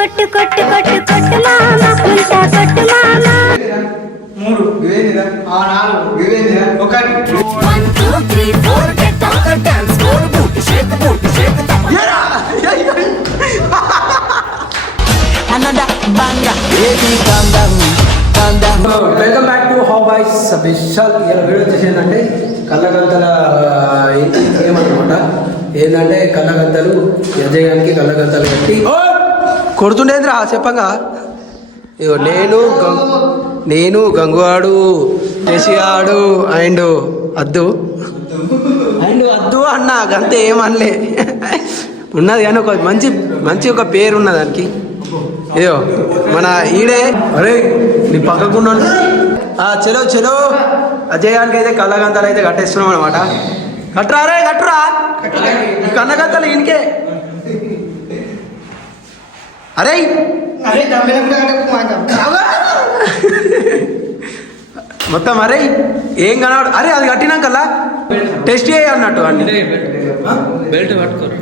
కొట్టు కొట్టు కొట్టు కొట్టు మామ కుంట కొట్టు మామ 3 ఇవేందిరా 4 ఇవేందిరా 1 1 2 3 4 get on the dance floor booty shake another banga baby calm down welcome back to how boys special. ఇలా వీడియో వచ్చేసిందంటే కళ్ళగంతల ఏమన్నమాట ఏంటంటే కళ్ళగంతలు అజయ్ గారికి కళ్ళగంతలు కట్టి కొడుతుండేదిరా చెప్పంగా. ఇగో నేను గంగువాడు కేసీఆడు అండ్ అద్దు అన్న గంతే ఏమనలే ఉన్నది కానీ ఒక మంచి ఒక పేరు ఉన్నది దానికి. ఏదో మన ఈడే అరే నీ పక్కకుండా చలో అజయ్ గారికి అయితే కళ్ళగంతలు అయితే కట్టేస్తున్నాం అనమాట. కట్టరా రే కట్టురా కన్నగంతలు ఈయనకే. అరే మొత్తం అరే ఏం కనవాడు. అరే అది కట్టినాకల్లా టెస్ట్ చేయ అన్నట్టు అన్ని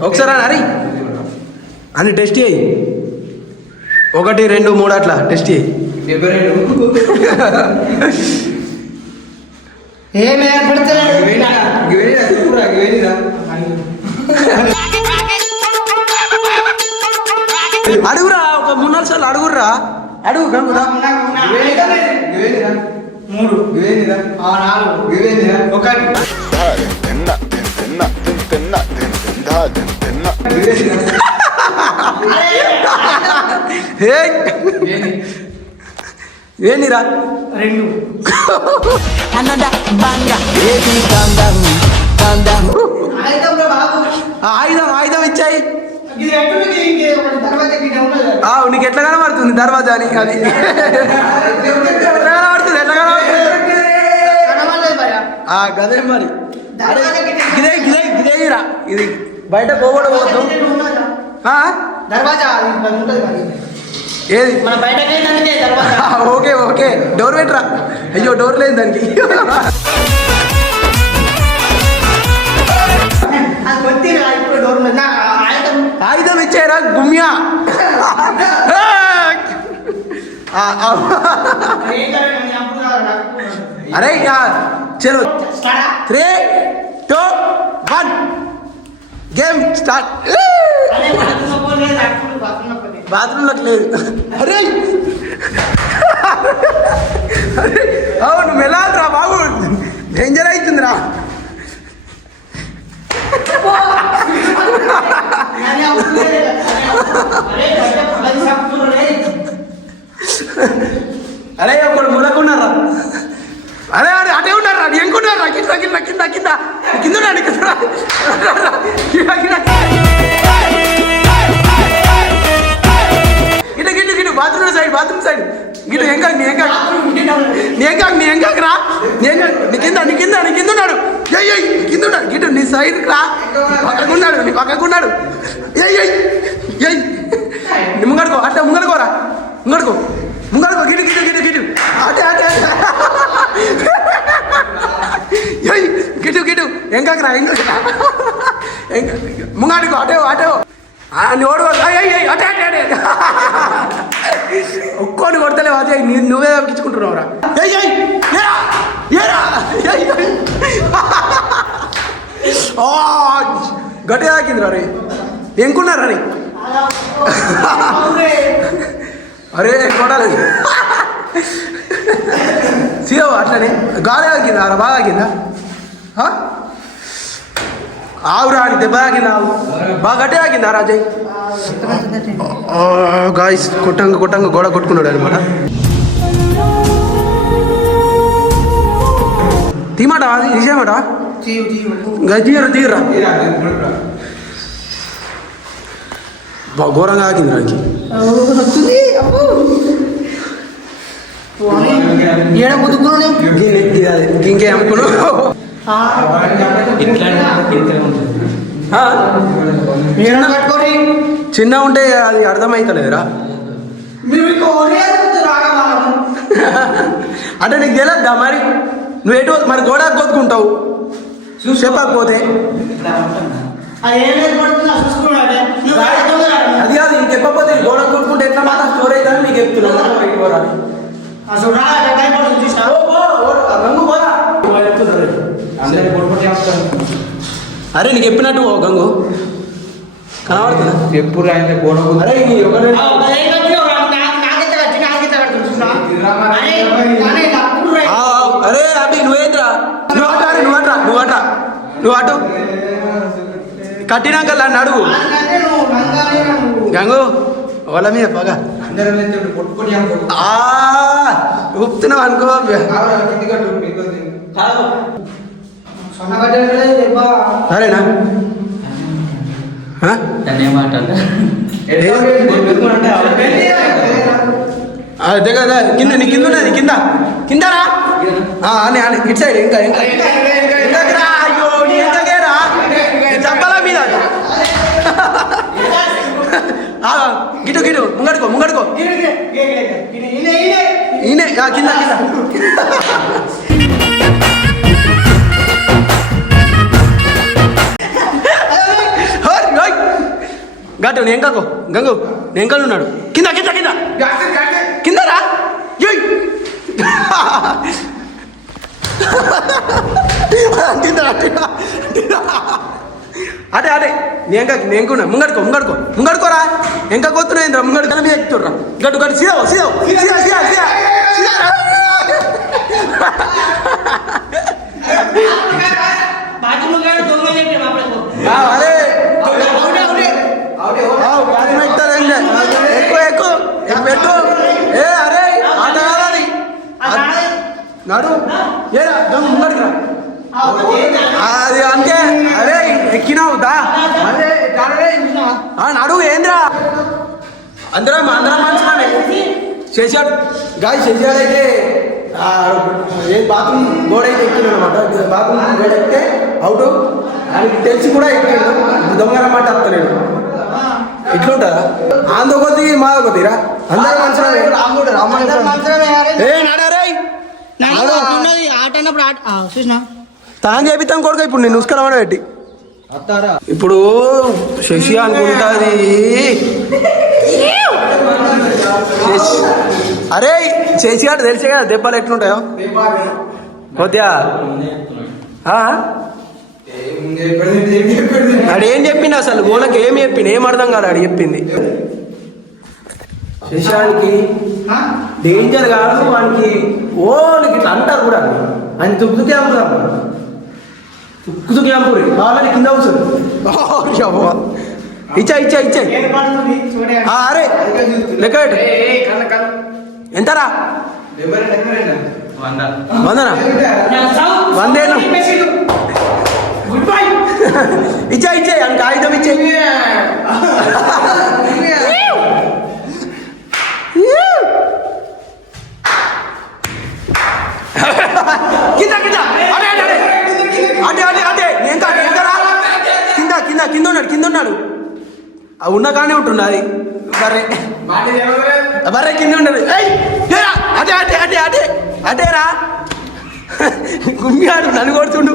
ఒకసారి అరే అన్ని టెస్ట్ చేయి 1 2 3 అట్లా టెస్ట్ చేయి. అడుగురా ఒక 3 సార్లు అడుగుర్రా. అడుగు గంగురా 3 ఇవేందిరా 4 ఇవేందిరా 1 ఏందిరా 2 another banga baby calm down ఆయుధం ఇచ్చాయి. నీకు ఎట్లా కనబడుతుంది దర్వాజా అని. అది ఎట్లా కనబడుతుంది గదే మరి గిదేరా ఇది బయట పోవడం ఏది ఓకే డోర్ పెట్టరా. అయ్యో డోర్ లేదు దానికి. ఆయుధం ఇచ్చారా గుమ్యా. అరే చలో 3 2 1 గేమ్ స్టార్ట్. బాత్రూంలోకి లేదు. అరే అవును మెలాలరా బాబు డేంజర్ అవుతుందిరా. అరే ఒకడు ముడకున్నారా. అరే అటే ఉన్నారా ఎంకున్నారా గిట్టు బాత్రూమ్ సైడ్ గిట్టు ఎంకాక్ రా నీ కింద ఉన్నాడు గిట్టు నీ సైడ్ రా నీ పక్కకున్నాడు ముంగడుకో అట్లా ముంగడుకోరా ముంగడుకో గిట్టు గిట్టు ఎంకాకరా ముంగాడుకో అటో నోడు అటే ఒక్కోని కొడతలేవు అజయ్ నువ్వే తప్పించుకుంటున్నావురా. గట్టిగా తాకిందిరా రే ఎంకున్నారా రే. అరే కొడాలి సీఓ అట్లనే గాలి తాకిందా బాగా తాకిందా. ఆవురా అని దెబ్బ తాకిందా బాగా గట్టిగా తాకిందా రాజయ్. గాయస్ కొట్టంగా గోడ కొట్టుకున్నాడు అనమాట. తీమాట అది నిజేమాట తీయరా ఘోరంగా ఆగింది నాకు. ఇంకే అమ్ముకున్నావు చిన్న ఉంటే అది అర్థమవుతలేదురా. అంటే నీకు తెలియద్దా మరి నువ్వు ఎటు మరి గోడ కొట్టుకుంటావు చెప్పకపోతే. అది కాదు ఇంకెప్పపోతే గోడ కొట్టుకుంటే అరే నీకు చెప్పినట్టు ఓ గంగు కనబడుతున్నా ఎప్పుడు ఆయన గోడ అరే నీ ఒకటే అరే అభి నువ్వేంద్రా నువ్వు అటు కట్టినాక అడుగు గంగు వాళ్ళ మీద పగ ఊపుతున్నావు అనుకో సరేనా అదే కదా కింద నీ కింద ఉన్నది కిందరా అని ఇటు సైడ్ ఇంకా అయ్యో నీ ఎంతకేరా చెప్పాలా మీద గిటు ముంగడుకో ఈయనే కింద గట్టు నేను కాకో గంగు నేను కాలు ఉన్నాడు కింద కిందరా అదే నేను ముంగడుకోరా ఇంకా కొత్తున్నా ఇంద్ర ముంగడు కన మీద ఎక్కుతుర్రా గట్టు సీదావు అరే ఎక్కువ పెట్టు ఏ అరే ఆట కాదని నడు ఏరా ముంగడికి అది అంతే అరే ఎక్కినావు దా నడు ఏంద్రా అందరం మంచిగానే చేశాడు గాయ చేశాడైతే ఏ బాత్రూమ్ గోడ అయితే ఎక్కినాడు అనమాట బాత్రూమ్ గోడ ఎక్కితే అవుట్ ఆయనకి తెలిసి కూడా ఎక్కాడు దొంగనమాట వస్తలేడు ఇట్లుంటా ఆంధ్ర కొద్ది మా కొద్దిరా అందరూ మంచిగా తాను చేపిస్తాం కొడుకు ఇప్పుడు నేను ఉసుకరమణ పెట్టి ఇప్పుడు శశి అనుకుంటుంది అరే శశి గారు తెలిసే కదా దెబ్బలు ఎట్లుంటాయో కొద్దిగా ఆడేం చెప్పింది అసలు గోలకి ఏం చెప్పింది ఏం అర్థం కాదు ఆడు చెప్పింది శశానికి డేంజర్ కాదు వానికి ఓనికి ఇట్లా అంటారు కూడా ఆయన తుక్కు క్యాంపూరి కావాలని కింద కూర్చోడు ఇచ్చా అరే లెక్క ఎంతరా 100 100 ఇచ్చా అంత ఆయుధం ఇచ్చే కింద ఉన్నాడు ఉన్న కానీ ఉంటున్నది బర్రె కింద ఉండదు అటేరా గుమ్మియాడు నన్ను కొడుతుండు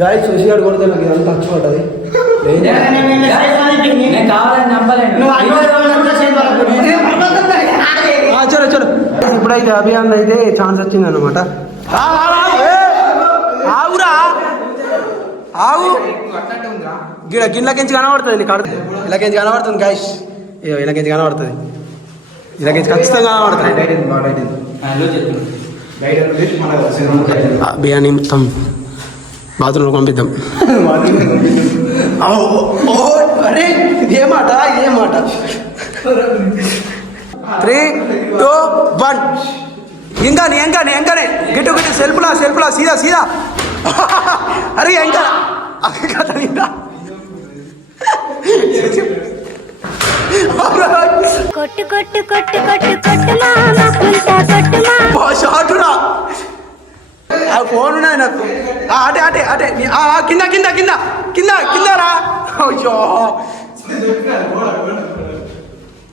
గాయ చూసిగాడు కొడితే నాకు ఇదంతా ఖర్చు పడ్డది కావాలని నమ్మలేను చలో చలో ఇప్పుడైతే అభియాన్ అయితే ఛాన్స్ వచ్చింది అనమాట. ఆగురా ఆగు గిడ గిన్నెకించి కనబడుతుంది నీకు అడుగు ఇలాకించి కనబడుతుంది గాయస్. ఇలాకించి కనబడుతుంది ఇలాకించి ఖచ్చితంగా కనబడుతుంది. బిర్యానీ మొత్తం బాత్రూంలో పంపిద్దాం. అరే ఇదే మాట 3, 2, 1 ఎంకానే గిట్టు సెల్ఫ్లా సీదా అరే ఇంకా కొట్టు కొట్టు కొట్టు కొట్టు కొట్టు మామ కుంట కొట్టు మామ షార్టురా ఫోన్ ఉన్నాయి నాకు. అటే కింద రా. అయ్యో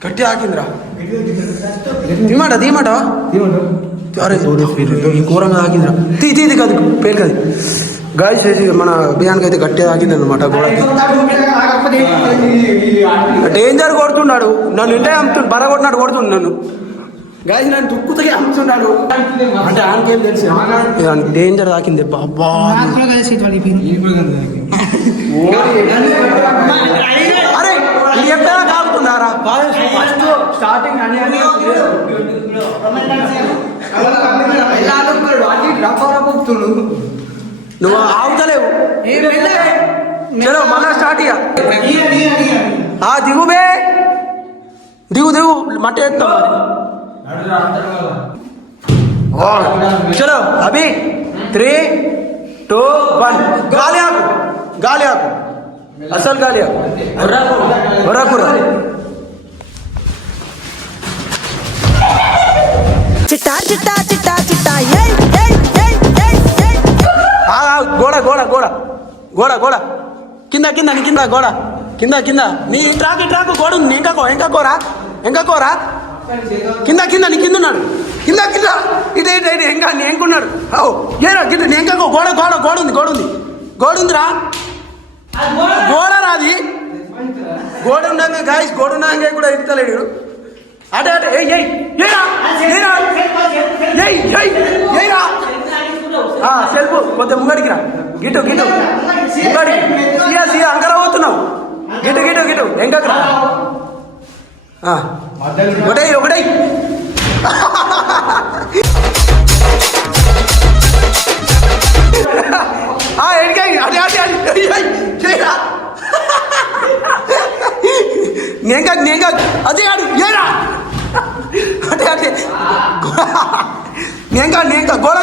గట్టి ఆకిందిరా. తీమాట అరే ఈ ఘోరంగా ఆకిందిరా. తీ కాదు పేరు కాదు గాయస్. మన బియాన్కి అయితే గట్టిగా ఆకింది అనమాట గోడకి. డేంజర్ కొడుతున్నాడు నన్ను. ఇంటే అమ్ముతుంది బర కొట్టినాడు కొడుతుంది నన్ను గాయస్. నన్ను తుక్కుతకి అమ్ముతున్నాడు అంటే ఆయనకేం తెలుసు డేంజర్ తాకింది. బాబా అరే ఎప్పుడైనా తాగుతున్నారా స్టార్టింగ్ నువ్వు ఆగుతలేవు. చలో మళ్ళా స్టార్ట్ ఇయ్య. దిగు మట్టి ఎత్తాం. చలో అభి 3, 2, 1 గాలి ఆకు అసలు గాలి ఆకు కుర్రా చిట్టా చిట్టా చిట్టా చిట్టా గోడ కింద గోడ కింద నీ ట్రాక్ గోడ ఉంది. ఇంకా కోరా కింద నీ కింద ఉన్నాడు. కింద ఇదే ఇంకా ఎంకున్నాడు. ఏరా కింద ఎంకో గోడ ఉందిరా. గోడ రాది గోడ ఉండగా గాయస్. గోడ ఉన్నాక కూడా ఎత్తలేడు. అటే సెల్ఫ్ కొద్ది ముంగడికి రా. గిట్టు ముంగడికి అంకర పోతున్నావు. గిట్టు ఎంకకు రా. ఒకటై నేను అదే ఆడు ఏరా అటే నేను గోడ